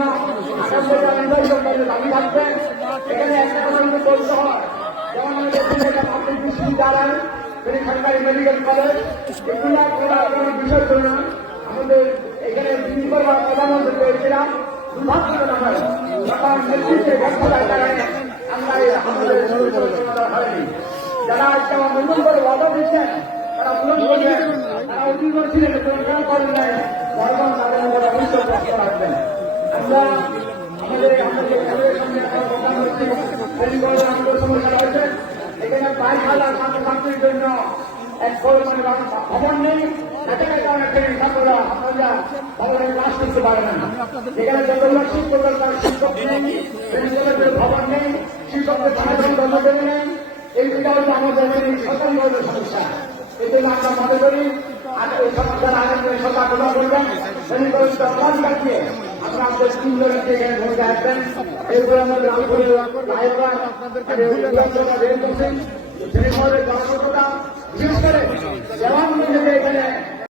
জন্য আগামী সরকারের দাবি থাকবে। এখানে একটা কথা কিন্তু বলতে হয়, যেমন আমাদের পাবলিক বিশ্ববিদ্যালয়, সরকারি মেডিকেল কলেজ, এগুলা কোনো বিষয় ছিল না। আমাদের এখানে তিনবার প্রধানমন্ত্রী পেয়েছিলাম, দুর্ভাগ্যজনক হয় সরকার নেতৃত্বে ব্যর্থতার কারণে আমরা আমাদের হয়নি। যারা আজকে আমার নতুন করে ওয়াদা দিচ্ছেন তারা পূরণ করবেন, তারা অতীত ছিলেন পূরণ করেন নাই, বর্তমান তাদের উপর অবশ্যই লক্ষ্য রাখবেন। আমরা আমাদের সঙ্গে প্রধানমন্ত্রী আমাদের সমস্যা রয়েছে। এখানে 22,000 ছাত্রছাত্রীর জন্য এক পরিমাণে ভবন নেই, সেখানে কারণে ছাত্ররা আপনারা ভবনে ক্লাস করতে পারবেন না। এখানে যতগুলো শিক্ষক দরকার শিক্ষক নেই, ভবন নেই, শিক্ষকদের কর্মচারী নেই। এইটা হচ্ছে আমাদের সরকারি সমস্যা। এই জন্য আমরা মনে করি এই সমস্যার আগে সরকার প্রদান করবেন, কাটিয়ে আমরা আমাদের তিনজনকে এখানে ভোট আসবেন। এরপরে আমাদের বিশেষ করে এখানে